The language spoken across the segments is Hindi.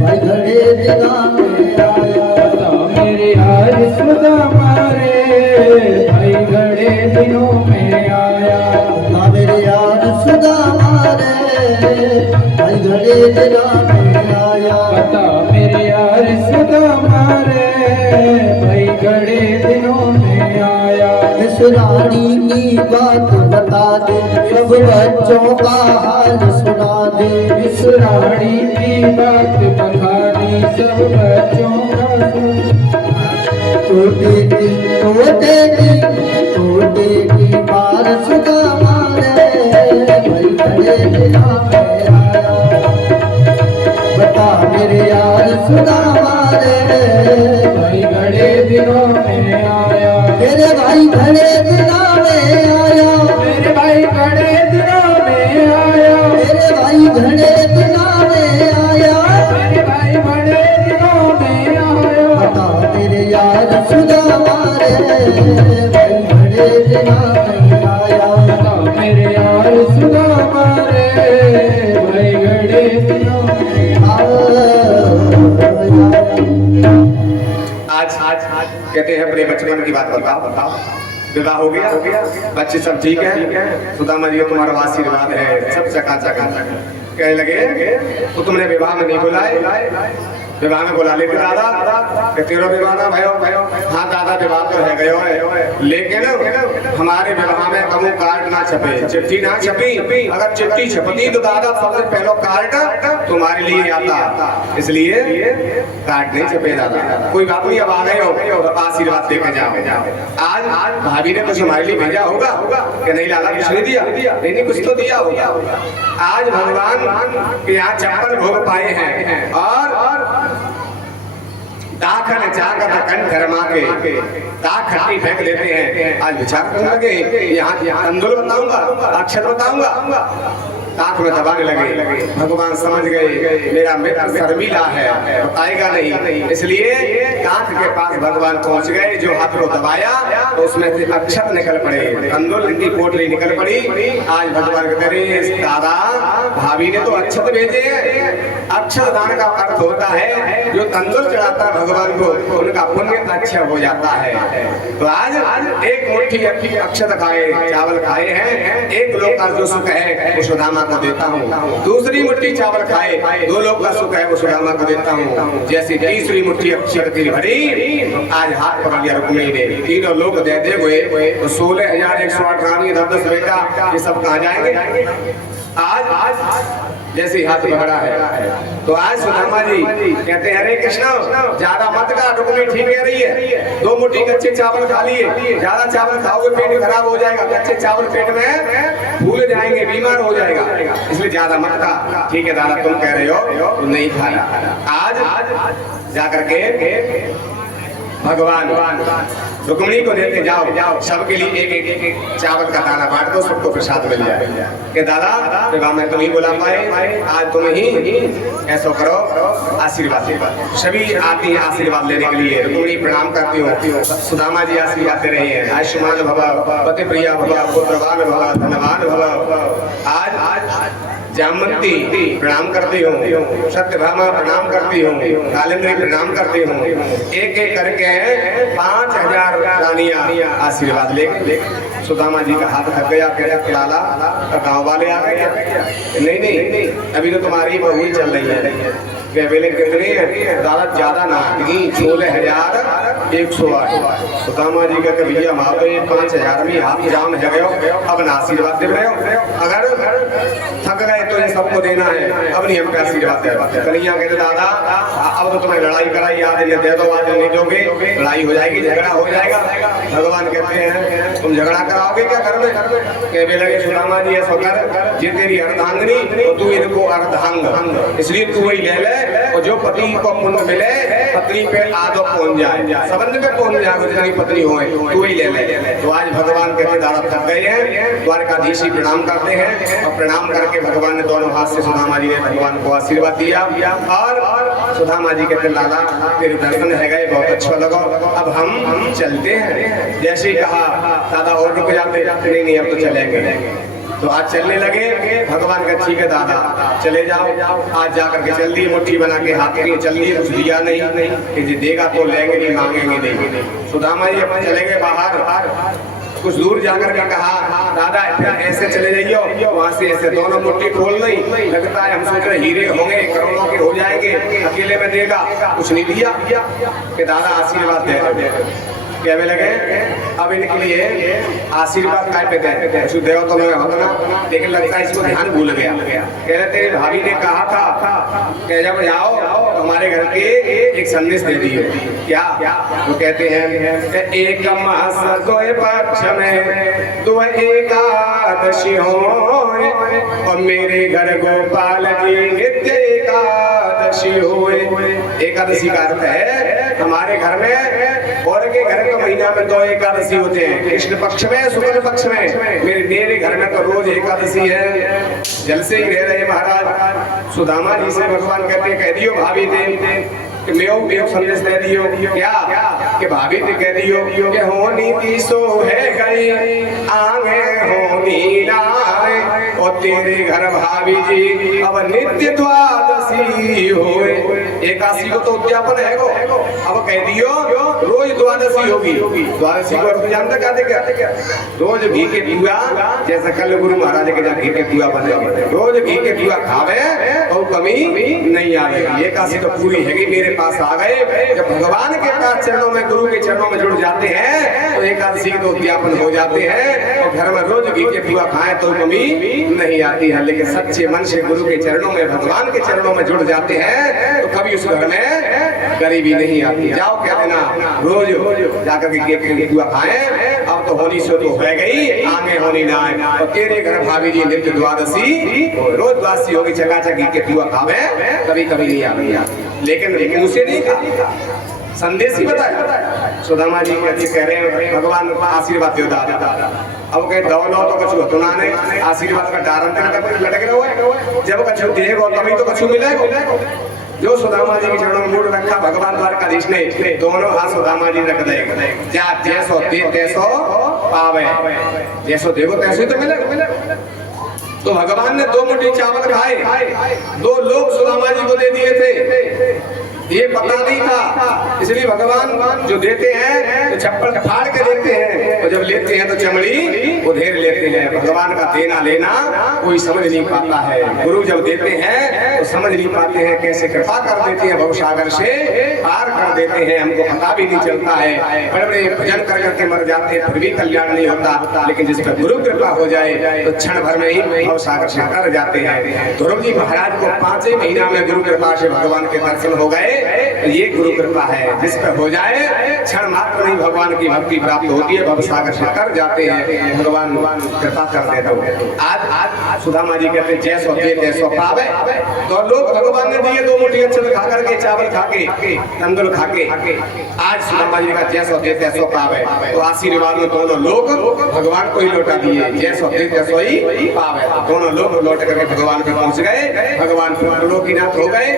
भाई घड़े दिना में आया। मेरे यार सुदामा रे भाई घड़े दिनों में आया। मेरे यार सुदामा रे भाई घड़े दिना में आया। बता मेरे यार सुदामा रे भाई घड़े दिनों में आया। इस रानी की बात बता दे, सब बच्चों का हाल सुना दे। इस रानी की बात बता दे, सब बच्चों का टूटे की बार सुदामा रे भाई घड़े दिना में आया। बता मेरे यार सुदामा रे भाई घड़े दिनों में आया। मेरे भाई घड़े दिना में आया। मेरे भाई घड़े दिनों में आया। मेरे भाई घड़े दिना में आया। मेरे भाई घड़े दिनों में आया। बता मेरे यार सुदामा रे भाई घड़े दिना में आया। बता मेरे यार सुदामा रे भाई घड़े दिनों में आज कहते हैं अपने बचपन की बात बताओ। विवाह हो गया, बच्चे सब ठीक है, सुदामा जी तुम्हारा आशीर्वाद है, सब चकाचक। कहने लगे तो तुमने विवाह में नहीं बुलाए, विवाह में बुला लेते दादा कि तेरा विवाह ना भयो। हाँ दादा विवाह तो है गयो है, लेकिन हमारे विवाह में कमु कार्ड ना छपे, चिट्ठी ना छपी। अगर चिट्ठी छपती तो दादा सबसे पहले कार्ड तुम्हारे लिए आता, इसलिए कार्ड नहीं छपे दादा। कोई बात नहीं, अब आ गए हो तो आशीर्वाद देकर जाओ। आज भाभी ने कुछ हमारे लिए भेजा होगा कि नहीं लाला कुछ नहीं दिया? नहीं कुछ तो दिया होगा। आज भगवान के यहाँ चप्पल भोग पाए हैं और दाखन जाकर कंठ धर्मा के दाख खट्टी फेंक देते हैं। आज विचार करने लगे यहाँ अंदोल बताऊंगा, अक्षर बताऊंगा, ताक में दबाने लगे। भगवान समझ गए मेरा मित्र शर्मीला है, बताएगा नहीं, इसलिए कांख के पास भगवान पहुंच गए। जो हाथ को दबाया तो उसमें से अक्षत निकल पड़े, कंदुल की पोटली निकल पड़ी। आज भगवान कहते रहे दादा भाभी ने तो अक्षत भेजे हैं। अक्षत दान का अर्थ होता है जो तंदुल चढ़ाता है भगवान को, उनका पुण्य अच्छा हो जाता है। तो आज एक मुट्ठी अक्षत खाए, चावल खाए हैं, एक लोग का जो सुख है वो सुदामा को देता हूँ। दूसरी मुट्ठी चावल खाए, 2 लोग का सुख है वो सुदामा को देता हूँ। जैसी तीसरी मुट्ठी अक्षर की भरी, आज हाथ पकड़ लिया रुक्मिणी ने, 3 लोग दे दे हुए तो 16,108 रानी 10 बेटा, ये सब कहाँ जाएंगे? आज जैसे हाथ पकड़ा है। तो आज सुदामा जी कहते हैं हरे कृष्ण ज्यादा मत का, रुक्मिणी ठीक कह रही है, 2 मुट्ठी कच्चे चावल खा लिए, ज्यादा चावल खाओगे पेट खराब हो जाएगा, कच्चे चावल पेट में भूल जाएंगे, बीमार हो जाएगा, इसलिए ज्यादा मत खा। ठीक है दादा तुम कह रहे हो तो नहीं खाना। आज जाकर के भगवान रुक्मिणी को देते जाओ, सबके लिए एक चावल का दाना बांट दो, सबको प्रसाद मिल जाए। कि दादा विवाह में तो नहीं बुला पाए, आज तुम ही ऐसा करो, आशीर्वाद। सभी आती हैं आशीर्वाद लेने के लिए। रुक्मिणी प्रणाम करती हूँ, सुदामा जी आशीर्वाद दे रहे हैं। आयुष्मान भव, पति प्रिया भव, पुत्रवान भव, धनवान भव। आज जामवंती प्रणाम करती हूँ, सत्यभामा प्रणाम करती हूँ, कालिंदी प्रणाम करती हूँ। एक एक करके 5,000 रानियां आशीर्वाद लेके सुदामा जी का हाथ थक गया। कहते लाला गाँव वाले आ गए? नहीं अभी तो तुम्हारी बहू चल रही है। बेले कितने हैं दादा? ज्यादा ना, 16,108। सुदामा जी का भैया हमारे 5,000 में हाथ जाम है गए, अब ना आशीर्वाद दे रहे हो। अगर थक गए तो ये सबको देना है, अब नहीं हमको आशीर्वाद दे। कन्हैया कहते दादा अब तो तुम्हें लड़ाई कराई, आज ये दे दो, आज नहीं दोगे, लड़ाई हो जाएगी, झगड़ा हो जाएगा। भगवान कहते हैं तुम झगड़ा कराओगे क्या घर में? कहने लगे सुदामा जी ऐसा कर, जे तेरी अर्धांगिनी तो तू इनको अर्धांग, इसलिए तू वही ले ले, और जो पति को पुण्य मिले पत्नी पे आदो पहुंच जाए, संबंध पे पहुंच जाए, जितनी पत्नी हो तू ही ले ले। तो आज भगवान कहते दादा थक गए हैं, द्वारकाधीश ही प्रणाम करते हैं। और प्रणाम करके भगवान ने दोनों हाथ से सुदामा जी ने भगवान को आशीर्वाद दिया। और सुदामा जी कहते लाला तेरे दर्शन है गए, बहुत अच्छा लगा, अब हम चलते हैं। जैसे ही कहा दादा और रुक जाते, नहीं अब तो चलेंगे। तो आज चलने लगे। भगवान का ठीक है दादा चले जाओ। आज जाकर के चल दी, मुट्ठी बना के हाथ में चल दी, कुछ दिया नहीं कि जी देगा तो लेंगे नहीं, मांगेंगे नहीं। सुदामा जी अपने चले गए बाहर। कुछ दूर जाकर के कहा दादा ऐसे चले जाइयो, वहां से ऐसे दोनों मुट्ठी खोल नहीं, लगता है हम सोच रहे हीरे होंगे, करोड़ों के हो जाएंगे, अकेले में देगा, कुछ नहीं दिया कि दादा आशीर्वाद दे। कहने लगे अब इनके लिए आशीर्वाद काय पे दें, कुछ देव तो मैं होता ना, लेकिन लगता है इसको ध्यान भूल गया। कह रहे तेरे भाभी ने कहा था कि जब जाओ हमारे घर के एक संदेश दे दिए। क्या वो कहते हैं एक मास दो पक्ष में दो एकादशी हो, और मेरे घर गोपाल जी नित्य एकादशी हो। एकादशी का अर्थ है हमारे घर में, और के घर तो महीना में 2 एकादशी होते हैं, कृष्ण पक्ष में शुक्ल पक्ष में। मेरे घर में तो रोज एकादशी है, जल से ही रह रहे महाराज। सुदामा जी से भगवान कहते कह दियो भाभी दे कि मैं संदेश दे दियो। क्या कि भाभी ने कह दियो कि होनी की सो है गई आगे होनी नाय, और तेरे घर भाभी जी अब नित्य द्वादशी होए। एकादशी को तो उद्यापन है गो, अब कह दियो रोज द्वादशी होगी। द्वादशी को अर्थ जानता क्या? रोज घी के पुआ, जैसा कल गुरु महाराज के जहाँ घी के पुआ बने, रोज घी के पुआ खावे और कमी नहीं आएगी। एकादशी तो पूरी है। मेरे पास आ गए, जब भगवान के पास चरणों में गुरु के चरणों में जुड़ जाते हैं तो एकादशी के तो उद्यापन हो जाते हैं, और घर में रोज घी के पुआ खाएं तो कमी नहीं आती है। लेकिन सच्चे मन से गुरु के चरणों में भगवान के चरणों में जुड़ जाते हैं तो कभी उस घर में गरीबी नहीं आती। जाओ कह देना रोज जाकर के पुआ खाएं, अब तो होनी सो तो हो गई आगे होनी ना आए, और तेरे घर भाभी जी नित्य द्वादशी रोज द्वादशी होगी, चकाचक घी के पुआ खावे, कभी कभी नहीं आती। लेकिन उसे नहीं कहा, संदेश ही बताया। सुदामा जी कह रहे हैं भगवान आशीर्वाद दो दादा। अब कहे दौलो तो कछु होतो ना ने, आशीर्वाद का डारन तक लटक रहा है, जब कछु देगो तभी तो कछु मिलेगा। जो सुदामा जी के चरणों में मूड रखा भगवान द्वारकाधीश ने, दोनों हाथ सुदामा जी रख दे, जा जैसो दे तैसो पावे, जैसो देगो तैसो तो मिलेगा। तो भगवान ने 2 मुट्ठी चावल खाए, 2 लोग सुदामा जी को दे दिए थे। ये पता नहीं था, इसलिए भगवान जो देते हैं तो छप्पड़ फाड़ के देते हैं, और जब लेते हैं तो चमड़ी उधेर लेते हैं। भगवान का देना लेना कोई समझ नहीं पाता है। गुरु जब देते हैं तो समझ नहीं पाते हैं, कैसे कृपा कर देते हैं, भवसागर से पार कर देते हैं, हमको पता भी नहीं चलता है। बड़े बड़े भजन कर करके मर जाते हैं फिर भी कल्याण नहीं होता, लेकिन जिस पर गुरु कृपा हो जाए तो क्षण भर में ही भवसागर से कर जाते हैं। ध्रुव जी महाराज को 5 ही महीना में गुरु कृपा से भगवान के दर्शन हो गए। ये गुरु कृपा है, जिस पर हो जाए क्षण मात्र नहीं भगवान की भक्ति प्राप्त होती है, भवसागर से कर जाते हैं, भगवान कृपा कर देते हो। आज सुदामा जी कहते जैसो दे तैसो पावे। तो लोग भगवान ने दिए 2 मुट्ठी अक्षत खा करके, चावल खा के, तंदुल खा के, आज सुदामा जी का जैसो दे तैसो पावे। तो आशीर्वाद में दोनों लोग भगवान को ही लौटा दिए, जैसो दे तैसो ही पावे। दोनों लोग लौट करके भगवान पे पहुंच गए, भगवान लोकीनाथ हो गए,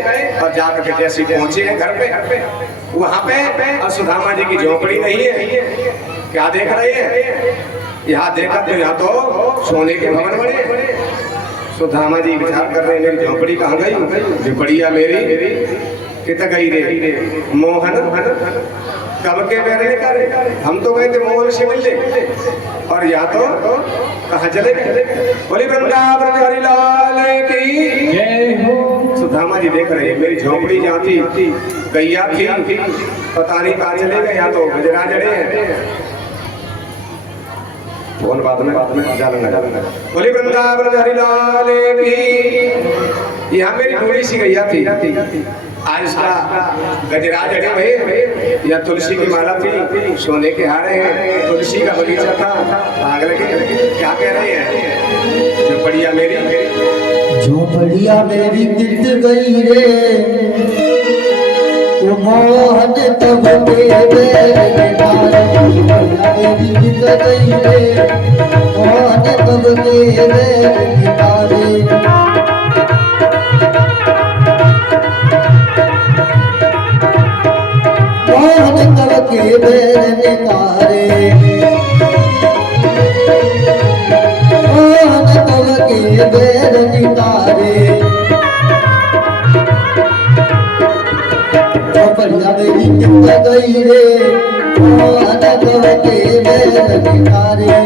और जाकर के जैसे पहुंचे हैं घर पे, वहां पे और सुदामा जी की झोपड़ी नहीं है। क्या देख रहे हैं? यहाँ देखा तो यहाँ तो सोने के भवन बने। सुदामा जी विचार कर रहे हैं मेरी झोपड़ी कहाँ गई? झोपड़िया मेरी कित गई रे मोहन, कब के बैठने का रे? हम तो गए थे मोहन से मिलने, और यहाँ तो कहाँ चले गए? बोली वृंदावन बिहारी लाल की जय हो। सुदामा जी देख रहे हैं मेरी झोपड़ी जहाँ थी गैया थी, पता नहीं कहाँ चले गए, यहाँ तो गजरा जड़े हैं। कौन बाद में बोली वृंदावन बिहारी लाल की। यहाँ मेरी बूढ़ी सी गैया थी, आज उसका गजरा जड़े हुए, या तुलसी की माला थी, सोने के हारे हैं, तुलसी का बगीचा था। आगरे क्या कह रहे हैं? झोपड़िया मेरी झोपड़िया मेरी गिर गई रे, मोहन तब के मेरी गिर गई रे, मोहन तब के मेरी मोहन तब के मेरे तारे, मोहन तब के बैर निकारे झोपड़िया मेरी कितना गई रे अनकव के बैर निकारे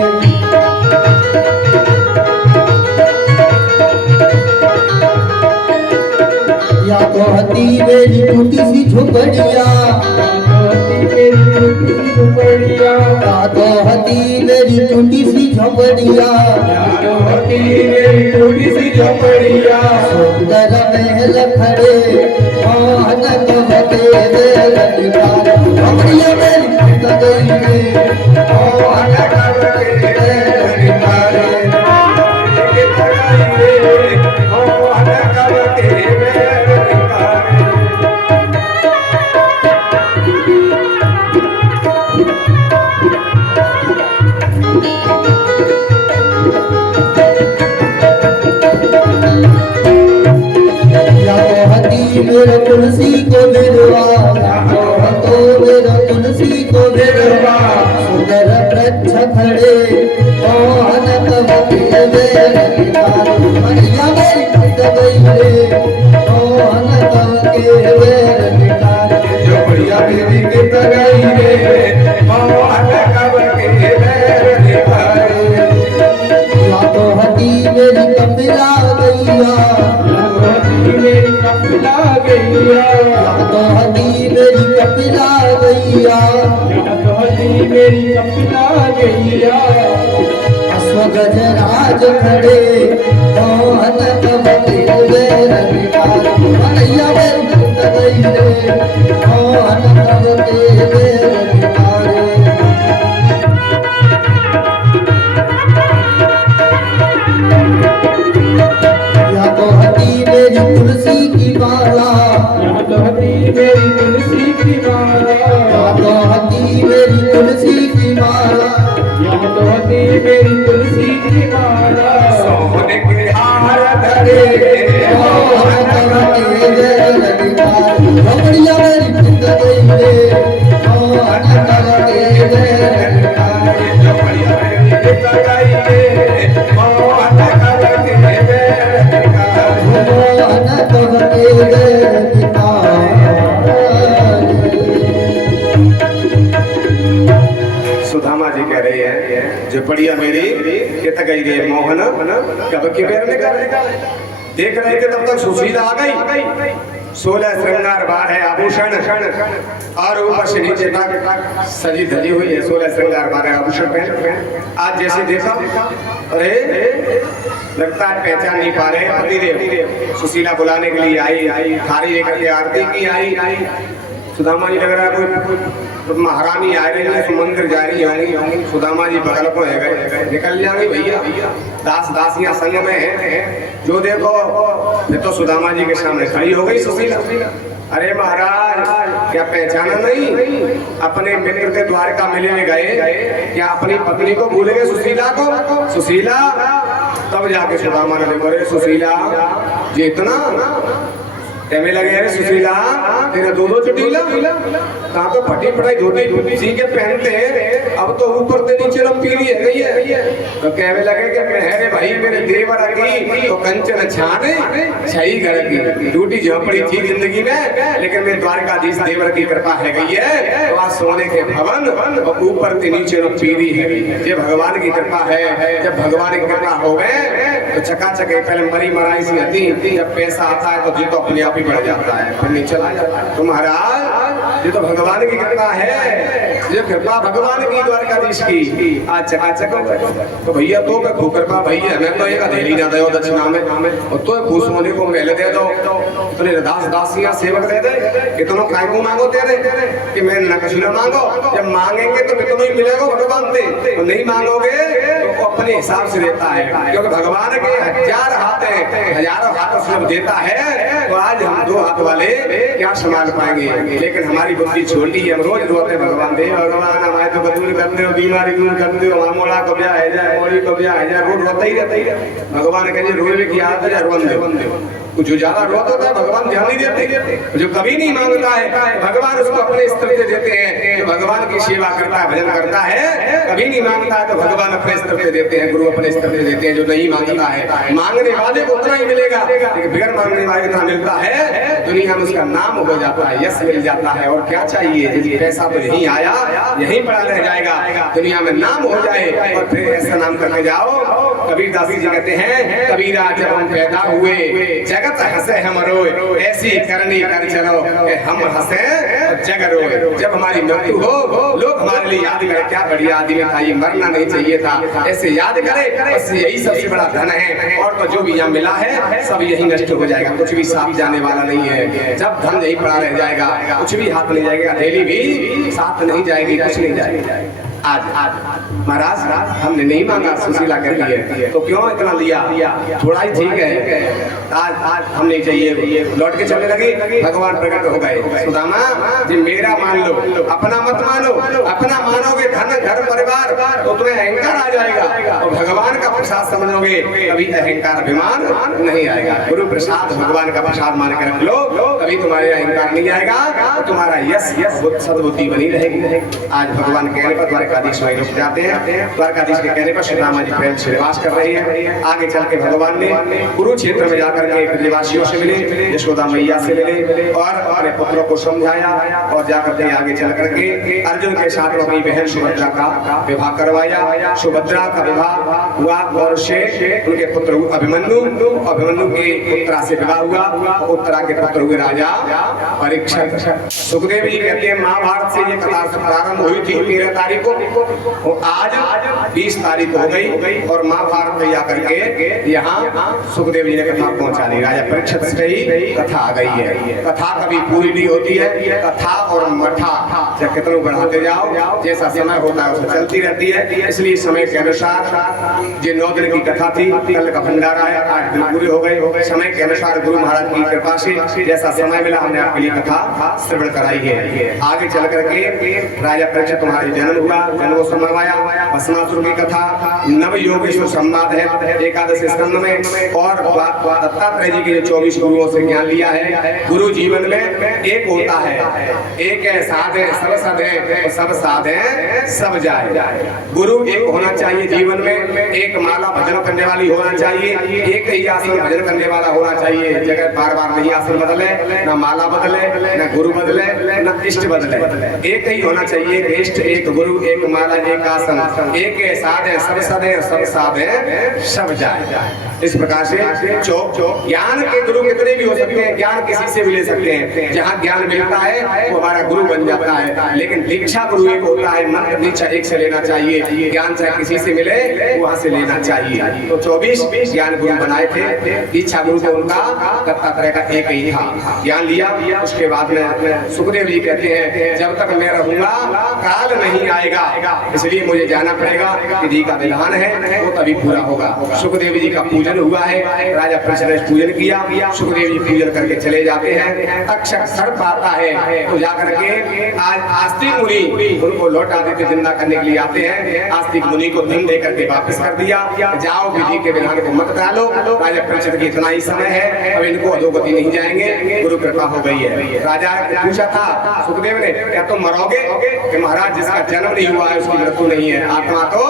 या तो हती मेरी टूटी सी झोपड़िया या तो हती मेरी टूटी सी झोपड़िया सुंदर महल खड़े मोहन कवते बैर निकारे झोपड़िया मेरी कितना गई रे मोहन कवते बैर निकारे मेरा तुलसी को बिरवा तो मेरा तुलसी को बिरवा सुंदर वृक्ष खड़े मोहन कवते बैर निकारे मरिया मेरी कित गई रे मोहन कवते बैर निकारे झोपड़िया मेरी कित गई रे मोहन कवते बैर निकारे या तो हती मेरी कपिला गैया या तो हती मेरी कपिला गैया अश्व गजराज खड़े मोहन कवते बैर निकारे मरिया मेरी कित गई रे मोहन कवते बैर निकारे या तो हती मेरी तुलसी की माला या तो हती मेरी तुलसी की माला सोने के हार धरे मोहन कवते बैर निकारे झोपड़िया मेरी कित गई रे मोहन कवते बैर निकारे झोपड़िया मेरी कित गई रे मोहन कवते बैर निकारे मोहन कवते बैर निकारे सुदामा जी कह रहे हैं झोपड़िया मेरी कित गई रे मोहन कब के बैर निकाले देख रहे थे तब तक सुशीला आ गई 16 श्रृंगार बार है आभूषण और ऊपर से नीचे तक सजी धजी हुई है 16 श्रृंगार बार है आभूषण पहन आज जैसे देखा अरे लगता है पहचान नहीं पा रहे पतिदेव सुशीला बुलाने के लिए आई थारी लेकर के आरती की आई सुदामा जी लग रहा है कोई महारानी आ रही है मंदिर जा रही होंगी सुदामा जी बगल को है गए निकल जाएंगे भैया दास दासियां संग में है जो देखो ये तो सुदामा जी के सामने खड़ी हो गई सुशीला अरे महाराज क्या पहचाना नहीं अपने मित्र के द्वारका मेले में गए क्या अपनी पत्नी को भूल गए सुशीला को सुशीला तब जाके सुदामा ने देखो अरे सुशीला जी इतना कहने लगे अरे सुशीला तेरा दो चुटीला कहाँ तो फटी फटाई धोती सी के पहनते हैं अब तो ऊपर से नीचे पीली है गई है तो कहने लगे कि मेरे भाई मेरे देवर की तो कंचन छाने छही घर की टूटी झोपड़ी थी जिंदगी में लेकिन मेरे द्वारकाधीश देवर की कृपा है गई है तो आज सोने के भवन और ऊपर से नीचे पीली है ये भगवान की कृपा है जब भगवान की कृपा हो गए तो चकाचक पहले मरी मराई सी होती जब पैसा आता है तो जी तो अपने आप ही बढ़ जाता है फिर नीचे चला जाता है तो महाराज ये तो भगवान की कृपा है ये कृपा भगवान की द्वारकाधीश की आज चकाचक तो भैया तो कृपा भैया मैं तो एक अधेली ना दो दक्षिणा में और तो खुश होने को मेले दे दो इतने दास दासियां सेवक दे दे इतना काय को मांगो तेरे कि मैं न कुछ न मांगो जब मांगेंगे तो इतना ही मिलेगा भगवान से तो नहीं मांगोगे तो अपने हिसाब से देता है क्योंकि भगवान के 1000 हाथ है हजारों हाथों से देता है तो आज हम 2 हाथ वाले क्या संभाल पाएंगे लेकिन हमारी बुद्धि छोटी है हम रोज रोते भगवान दे भगवान हमारे तो दूर कर दो बीमारी दूर कर दो मोला को ब्याह है जाए मोड़ी को ब्याह है जाए रोज रोता ही रहता ही भगवान कहे रोने की आदत है रोन दे कुछ जो ज्यादा रोत होता है भगवान ध्यान नहीं देते, जो कभी नहीं मांगता है भगवान उसको अपने स्तर पे देते हैं। जो भगवान की सेवा करता है, भजन करता है, कभी नहीं मांगता है तो भगवान अपने स्तर पे देते हैं, गुरु अपने स्तर पे देते हैं। जो नहीं मांगता है, मांगने वाले को उतना ही मिलेगा, लेकिन बिगड़ मांगने वाले को मिलता है, दुनिया में उसका नाम हो जाता है, यश मिल जाता है। और क्या चाहिए, पैसा तो यहीं आया यहीं पड़ा रह जाएगा, दुनिया में नाम हो जाए और फिर ऐसा नाम करके जाओ। कबीर दास जी कहते हैं, कबीरा जब हम पैदा हुए जगत हंसे हम रोए, ऐसी करनी कर चलो कि हम हंसे और जग रोए। जब हमारी मृत्यु हो लोग हमारे लिए याद करें, क्या बढ़िया आदमी था ये, मरना नहीं चाहिए था, ऐसे याद करे। बस यही सबसे बड़ा धन है। और तो जो भी यहाँ मिला है सब यही नष्ट हो जाएगा, कुछ भी साथ जाने वाला नहीं है। जब धन यही पड़ा रह जाएगा, कुछ भी हाथ नहीं जाएगा, हथेली भी साथ नहीं जाएगी, कुछ नहीं जाएगा। आज महाराज हमने नहीं मांगा, सुशीला कहती है, तो क्यों इतना लिया, थोड़ा ही ठीक है, आज हम नहीं चाहिए, लौट के चलने लगी। भगवान प्रकट हो गए, सुदामा जी मेरा मान लो, अपना मत मानो, अपना मानोगे धन घर परिवार तो तुम्हें अहंकार आ जाएगा, और भगवान का प्रसाद समझोगे कभी अहंकार अभिमान नहीं आएगा। गुरु प्रसाद भगवान का प्रसाद मान के रख लो, कभी तुम्हारे अहंकार नहीं आएगा, तो तुम्हारा यश सद्बुद्धि बनी रहेगी। आज भगवान कहने पर द्वारकाधीश वहीं रुक जाते हैं। द्वारकाधीश के कहने पर श्री रामा जी प्रेम से निवास कर रही है। आगे चल के भगवान ने कुरुक्षेत्र में जाकर के निवासियों से मिले, यशोदा मैया से मिले और अपने पुत्रों को समझाया, और जाकर के आगे चल करके अर्जुन के साथ अपनी बहन सुभद्रा का विवाह करवाया। सुभद्रा का विवाह हुआ और से उनके पुत्र अभिमन्यु, अभिमन्यु के पुत्रा से विवाह हुआ, उत्तरा के पुत्र हुए राजा परीक्षित। सुखदेव जी कहते हैं महाभारत से ये कथा प्रारंभ हुई थी 13 तारीख को, आज 20 तारीख हो गई, और महाभारत में जाकर के यहाँ सुखदेव जी ने कथा पहुंचा दी। राजा परीक्षित से ही कथा आ गई है। कथा कभी पूरी नहीं होती है, कथा और मठा जब कितना बढ़ाते जाओ, जैसा समय होता है उसमें चलती रहती है। इसलिए समय के अनुसार जो 9 दिन की कथा थी, कल का भंडारा है, 8 दिन पूरे हो गए। समय के अनुसार गुरु महाराज की कृपा से जैसा समय मिला हमने आपके लिए कथा श्रवण कराई है। आगे चल करके राजा परीक्षित तुम्हारे जन्म हुआ, जन्मोत्सव मनाया, भस्मासुर की कथा, नव योगेश्वर संवाद है 11 स्कंद में, और दत्तात्रेय जी के 24 गुरुओं से ज्ञान लिया है। गुरु जीवन में एक होता है, एक है साध है सब सद है, सब साध है सब जाए। गुरु एक होना चाहिए जीवन में, एक माला भजन करने वाली होना चाहिए, एक ही आसन भजन करने वाला होना चाहिए। जगह बार बार नहीं आसन बदले, ना माला बदले, ना गुरु बदले, ना इष्ट बदले, एक ही होना चाहिए, एक इष्ट, एक गुरु, एक माला, एक आसन, एक साध है सब सद है, सब साध है सब जाए। इस प्रकार से ज्ञान के गुरु कितने भी हो सकते हैं, ज्ञान किसी से भी ले सकते हैं। जहाँ ज्ञान मिलता है वो हमारा गुरु बन जाता है, लेकिन दीक्षा गुरु एक होता है, मंत्र दीक्षा एक से लेना चाहिए, ज्ञान चाहे किसी से मिले वहां से लेना चाहिए। तो 24 ज्ञान गुरु बनाए थे, दीक्षा गुरु को उनका दत्तात्रेय का एक ही था। ज्ञान लिया, उसके बाद में सुखदेव जी कहते हैं जब तक मैं रहूंगा काल नहीं आएगा, इसलिए मुझे जाना पड़ेगा। विधि का विधान है वो तभी पूरा होगा। सुखदेव जी का पूजन हुआ है, राजा परीक्षित ने पूजन किया, सुखदेव जी पूजन करके चले जाते हैं। तक्षक सर्प आता है तो जाकर के आज आस्तिक मुनि उनको लौटा देते, जिंदा करने के लिए आते हैं। आस्तिक मुनि को धन दे करके वापस कर दिया, जाओ विधि के विधान को मत डालो। राजा परीक्षित की इतना ही समय है, अब इनको अधोगति नहीं जाएंगे, गुरु कृपा हो गई है। राजा ने पूछा था सुखदेव ने, क्या तुम मरोगे? कि महाराज जिसका जन्म नहीं हुआ है उसकी मृत्यु नहीं है, आत्मा तो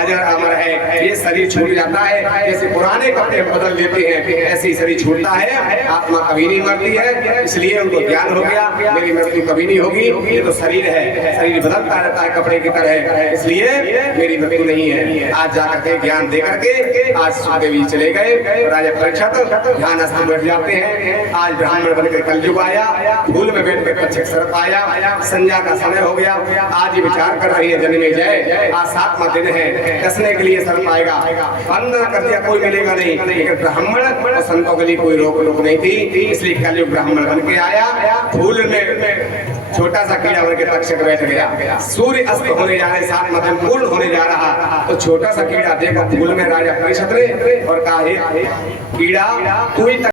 अजर अमर है। ये शरीर छूट जाता है, जैसे पुराने कपड़े बदल देते हैं ऐसे ही शरीर छूटता है, आत्मा कभी नहीं मरती है। इसलिए उनको ज्ञान हो गया मेरी मृत्यु कभी नहीं होगी, ये तो शरीर है, शरीर बदलता रहता है कपड़े की तरह, इसलिए मेरी मृत्यु नहीं है। आज जाकर के ज्ञान दे करके आज सुखदेव जी चले गए। राजा परीक्षित ध्यान आसन बैठ जाते हैं। आज ब्राह्मण बनकर कलयुग आया, फूल में बैठ कर तक्षक सर्प आया, संध्या का समय हो गया। आज ये विचार कर रही है जन्मे जय, आज 7वां दिन है, कसने के लिए सर्प आएगा, बंद कर दिया कोई मिलेगा नहीं, लेकिन ब्राह्मण और संतों के लिए कोई रोक नहीं थी, इसलिए कलयुग ब्राह्मण बन के आया। फूल में छोटा सा कीड़ा बन के तक्षक बैठ गया। सूर्य अस्त होने जा रहे, 7वां दिन पूर्ण होने जा रहा, तो छोटा सा कीड़ा देखो फूल में राजा परीक्षित ने और कहा कीड़ा तू ही